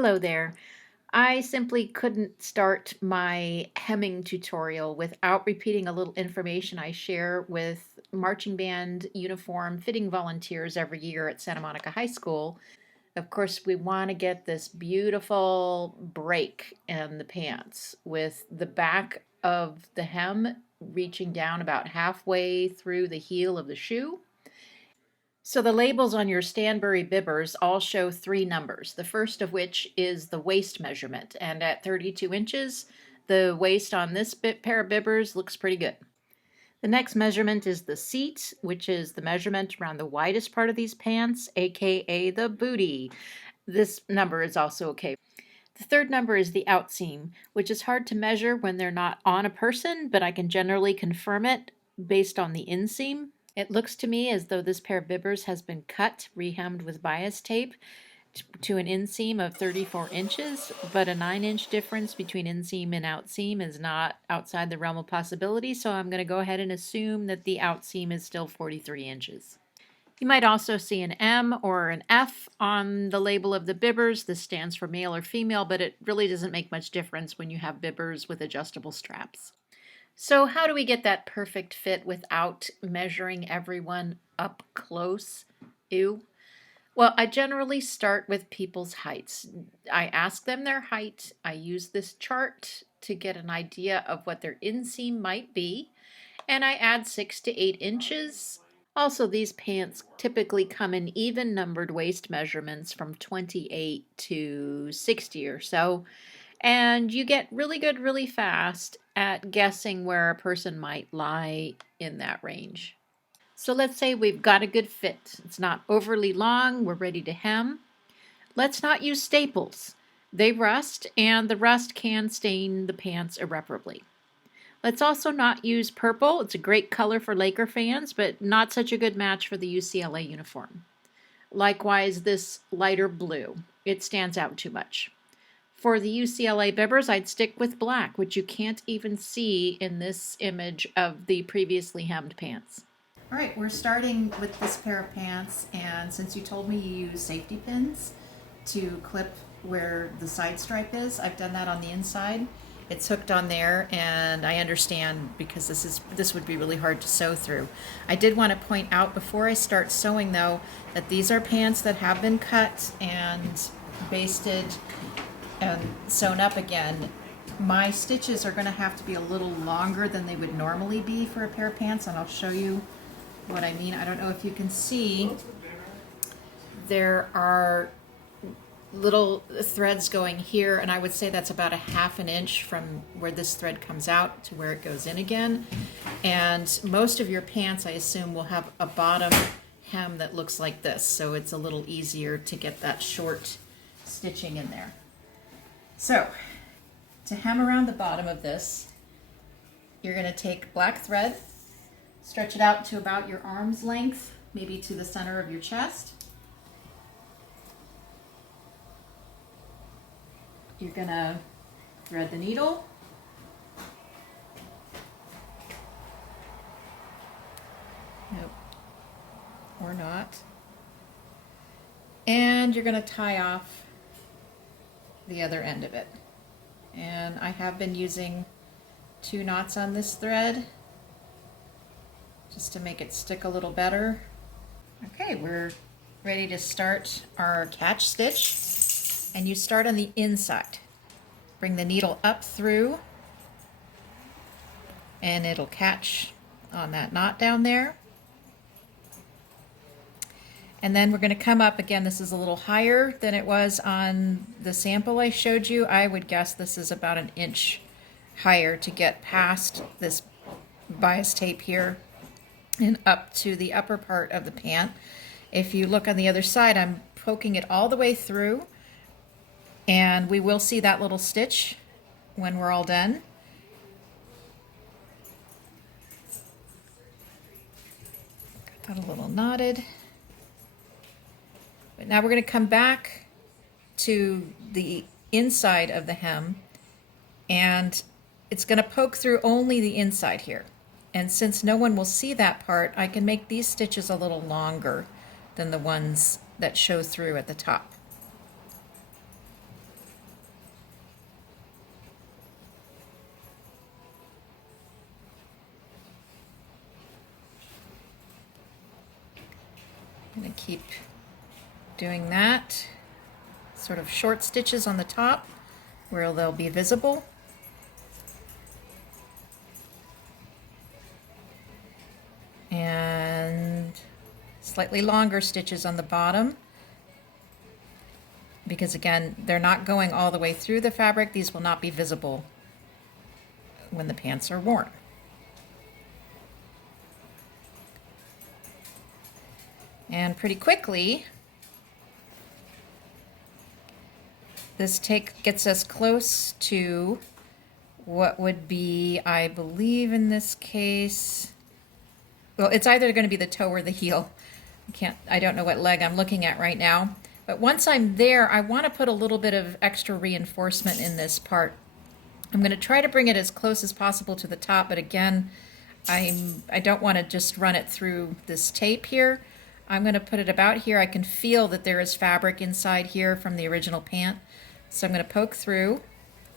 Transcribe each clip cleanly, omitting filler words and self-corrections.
Hello there. I simply couldn't start my hemming tutorial without repeating a little information I share with marching band uniform fitting volunteers every year at Santa Monica High School. Of course, we want to get this beautiful break in the pants with the back of the hem reaching down about halfway through the heel of the shoe. So the labels on your Stanbury bibbers all show three numbers, the first of which is the waist measurement. And at 32 inches, the waist on this pair of bibbers looks pretty good. The next measurement is the seat, which is the measurement around the widest part of these pants, aka the booty. This number is also okay. The third number is the outseam, which is hard to measure when they're not on a person, but I can generally confirm it based on the inseam. It looks to me as though this pair of bibbers has been cut, rehemmed with bias tape to an inseam of 34 inches, but a 9-inch difference between inseam and outseam is not outside the realm of possibility, so I'm going to go ahead and assume that the outseam is still 43 inches. You might also see an M or an F on the label of the bibbers. This stands for male or female, but it really doesn't make much difference when you have bibbers with adjustable straps. So how do we get that perfect fit without measuring everyone up close? Ew. Well, I generally start with people's heights. I ask them their height. I use this chart to get an idea of what their inseam might be, and I add 6 to 8 inches. Also, these pants typically come in even numbered waist measurements from 28 to 60 or so, and you get really good really fast at guessing where a person might lie in that range. So let's say we've got a good fit. It's not overly long, we're ready to hem. Let's not use staples. They rust, and the rust can stain the pants irreparably. Let's also not use purple. It's a great color for Laker fans, but not such a good match for the UCLA uniform. Likewise, this lighter blue. It stands out too much. For the UCLA bibbers, I'd stick with black, which you can't even see in this image of the previously hemmed pants. All right, we're starting with this pair of pants, and since you told me you use safety pins to clip where the side stripe is, I've done that on the inside. It's hooked on there, and I understand because this would be really hard to sew through. I did want to point out before I start sewing though that these are pants that have been cut and basted and sewn up again. My stitches are going to have to be a little longer than they would normally be for a pair of pants, and I'll show you what I mean. I don't know if you can see, there are little threads going here, and I would say that's about a half an inch from where this thread comes out to where it goes in again. And most of your pants, I assume, will have a bottom hem that looks like this, so it's a little easier to get that short stitching in there. So to hem around the bottom of this, you're going to take black thread, stretch it out to about your arm's length, maybe to the center of your chest. You're going to thread the needle. Nope. Or not. And you're going to tie off the other end of it. And I have been using 2 knots on this thread just to make it stick a little better. Okay, we're ready to start our catch stitch. And you start on the inside. Bring the needle up through, and it'll catch on that knot down there. And then we're going to come up again. This is a little higher than it was on the sample I showed you. I would guess this is about an inch higher to get past this bias tape here and up to the upper part of the pant. If you look on the other side, I'm poking it all the way through, and we will see that little stitch when we're all done. Got that a little knotted. But now we're going to come back to the inside of the hem, and it's going to poke through only the inside here. And since no one will see that part, I can make these stitches a little longer than the ones that show through at the top. I'm going to keep doing that. Sort of short stitches on the top where they'll be visible. And slightly longer stitches on the bottom, because again, they're not going all the way through the fabric. These will not be visible when the pants are worn. And pretty quickly, this gets us close to what would be, I believe in this case, well, it's either going to be the toe or the heel. I don't know what leg I'm looking at right now. But once I'm there, I want to put a little bit of extra reinforcement in this part. I'm going to try to bring it as close as possible to the top, but again, I don't want to just run it through this tape here. I'm going to put it about here. I can feel that there is fabric inside here from the original pant. So I'm going to poke through,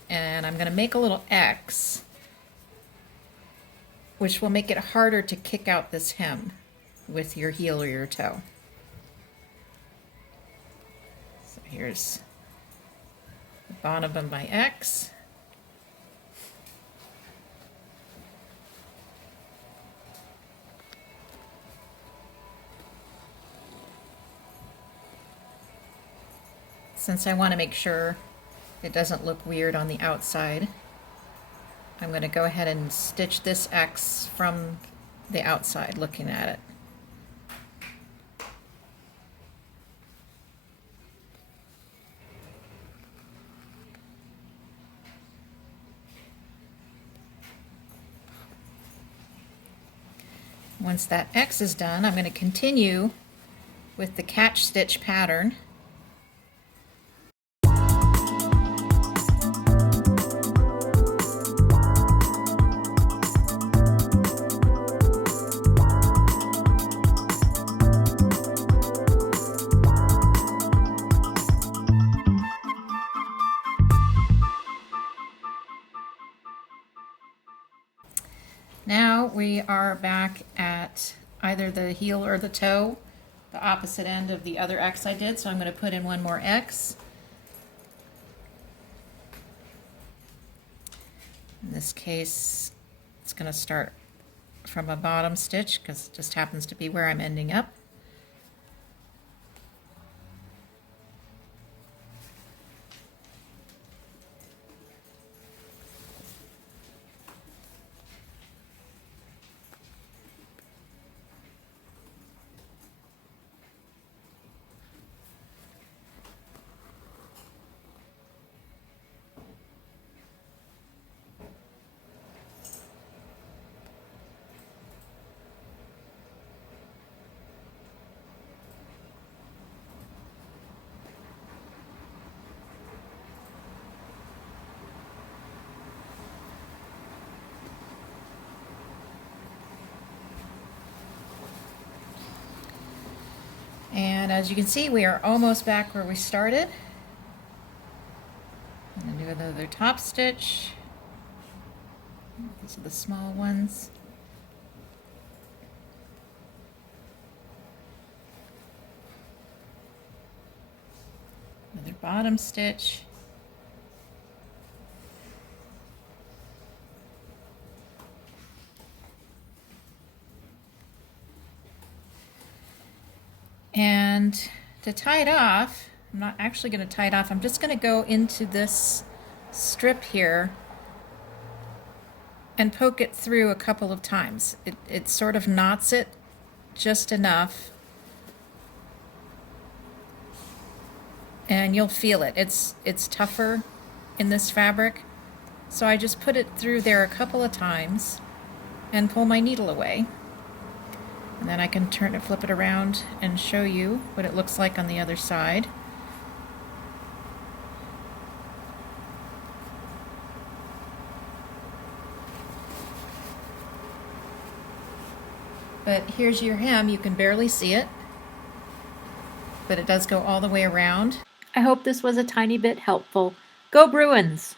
and I'm going to make a little X, which will make it harder to kick out this hem with your heel or your toe. So here's the bottom of my X. Since I want to make sure it doesn't look weird on the outside, I'm going to go ahead and stitch this X from the outside looking at it. Once that X is done, I'm going to continue with the catch stitch pattern. Now we are back at either the heel or the toe, the opposite end of the other X I did, so I'm going to put in one more X. In this case, it's going to start from a bottom stitch because it just happens to be where I'm ending up. And as you can see, we are almost back where we started. I'm going to do another top stitch. These are the small ones. Another bottom stitch. And to tie it off, I'm not actually going to tie it off, I'm just going to go into this strip here and poke it through a couple of times. It sort of knots it just enough, and you'll feel it. It's tougher in this fabric, so I just put it through there a couple of times and pull my needle away. And then I can flip it around and show you what it looks like on the other side. But here's your hem. You can barely see it, but it does go all the way around. I hope this was a tiny bit helpful. Go Bruins!